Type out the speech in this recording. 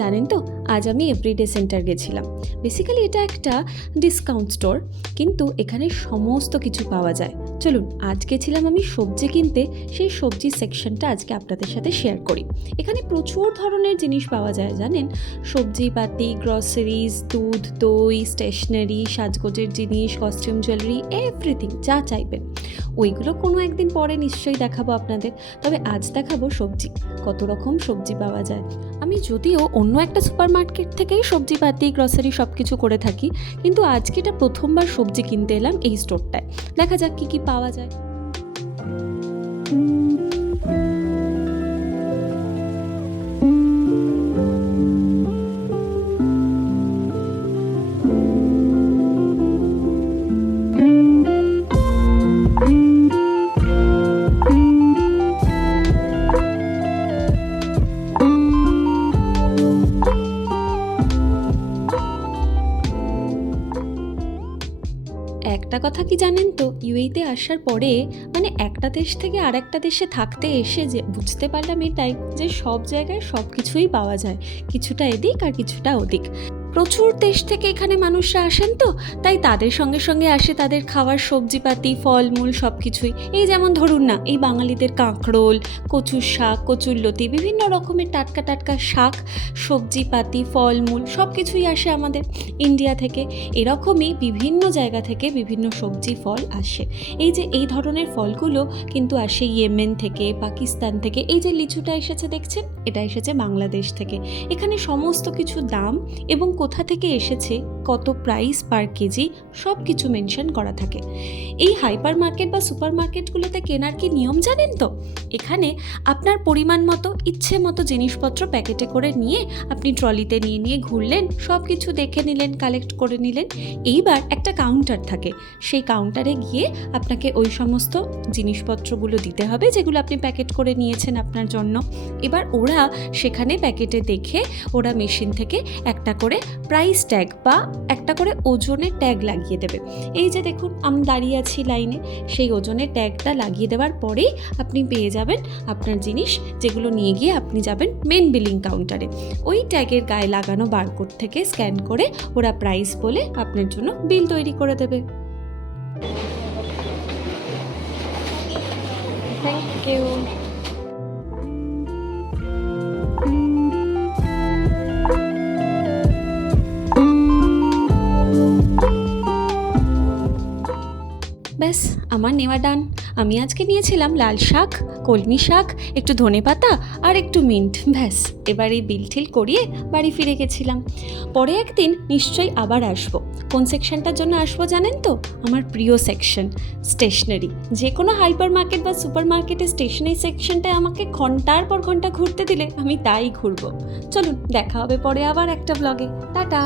জানেন তো, আজ আমি এভরিডে সেন্টার গেছিলাম। বেসিক্যালি এটা একটা ডিসকাউন্ট স্টোর, কিন্তু এখানে সমস্ত কিছু পাওয়া যায়। চলুন, আজ গেছিলাম আমি সবজি কিনতে, সেই সবজি সেকশনটা আজকে আপনাদের সাথে শেয়ার করি। এখানে প্রচুর ধরনের জিনিস পাওয়া যায় জানেন, সবজিপাতি, গ্রসারিজ, দুধ, দই, স্টেশনারি, সাজগোজের জিনিস, কস্টিউম জুয়েলারি, এভরিথিং যা চাইবেন। ওইগুলো কোনো একদিন পরে নিশ্চয়ই দেখাবো আপনাদের, তবে আজ দেখাবো সবজি। কত রকম সবজি পাওয়া যায়। আমি যদিও অন্য একটা সুপার মার্কেট থেকেই সবজিপাতি, গ্রসারি সব কিছু করে থাকি, কিন্তু আজকে এটা প্রথমবার সবজি কিনতে এলাম এই স্টোরটায়। দেখা যাক কী কী পাওয়া যায়। একটা কথা কি জানেন তো, ইউএইতে আসার পরে মানে একটা দেশ থেকে আর একটা দেশে থাকতে এসে যে বুঝতে পারলাম এটাই, যে সব জায়গায় সব কিছুই পাওয়া যায়, কিছুটা এদিক আর কিছুটা ওদিক। প্রচুর দেশ থেকে এখানে মানুষরা আসেন, তো তাই তাদের সঙ্গে সঙ্গে আসে তাদের খাওয়ার সবজিপাতি, ফলমূল সব কিছুই। এই যেমন ধরুন না, এই বাঙালিদের কাঁকরোল, কচুর শাক, কচুরলতি, বিভিন্ন রকমের টাটকা টাটকা শাক, সবজিপাতি, ফলমূল সব কিছুই আসে আমাদের ইন্ডিয়া থেকে। এরকমই বিভিন্ন জায়গা থেকে বিভিন্ন সবজি ফল আসে। এই যে এই ধরনের ফলগুলো কিন্তু আসে ইয়েমেন থেকে, পাকিস্তান থেকে। এই যে লিচুটা এসেছে দেখছেন, এটা এসেছে বাংলাদেশ থেকে। এখানে সমস্ত কিছু দাম এবং কোথা থেকে এসেছে, কত প্রাইস পার কেজি, সব কিছু মেনশন করা থাকে। এই হাইপার মার্কেট বা সুপার মার্কেটগুলোতে কেনার কি নিয়ম জানেন তো? এখানে আপনার পরিমাণ মতো ইচ্ছে মতো জিনিসপত্র প্যাকেটে করে নিয়ে আপনি ট্রলিতে নিয়ে নিয়ে ঘুরলেন, সব কিছু দেখে নিলেন, কালেক্ট করে নিলেন। এইবার একটা কাউন্টার থাকে, সেই কাউন্টারে গিয়ে আপনাকে ওই সমস্ত জিনিসপত্রগুলো দিতে হবে যেগুলো আপনি প্যাকেট করে নিয়েছেন আপনার জন্য। এবার ওরা সেখানে প্যাকেটে দেখে ওরা মেশিন থেকে একটা করে প্রাইস ট্যাগ বা একটা করে ওজনের ট্যাগ লাগিয়ে দেবে। এই যে দেখুন, আমি দাঁড়িয়ে আছি লাইনে, সেই ওজনের ট্যাগটা লাগিয়ে দেওয়ার পরেই আপনি পেয়ে যাবেন আপনার জিনিস, যেগুলো নিয়ে গিয়ে আপনি যাবেন মেন বিলিং কাউন্টারে। ওই ট্যাগের গায়ে লাগানো বারকোড থেকে স্ক্যান করে ওরা প্রাইস বলে আপনার জন্য বিল তৈরি করে দেবে। Thank you. ব্যাস, আমার নেওয়া ডান। আমি আজকে নিয়েছিলাম লাল শাক, কলমি শাক, একটু ধনেপাতা আর একটু মিন্ট। ব্যাস, এবার এই বিল ঠিল করিয়ে বাড়ি ফিরে গেছিলাম। পরে একদিন নিশ্চয়ই আবার আসবো। কোন সেকশনটার জন্য আসবো জানেন তো? আমার প্রিয় সেকশন, স্টেশনারি। যে কোনো হাইপার মার্কেট বা সুপার মার্কেটের স্টেশনারি সেকশনটায় আমাকে ঘন্টার পর ঘন্টা ঘুরতে দিলে আমি তাই ঘুরবো। চলুন, দেখা হবে পরে আবার একটা ব্লগে। টাটা।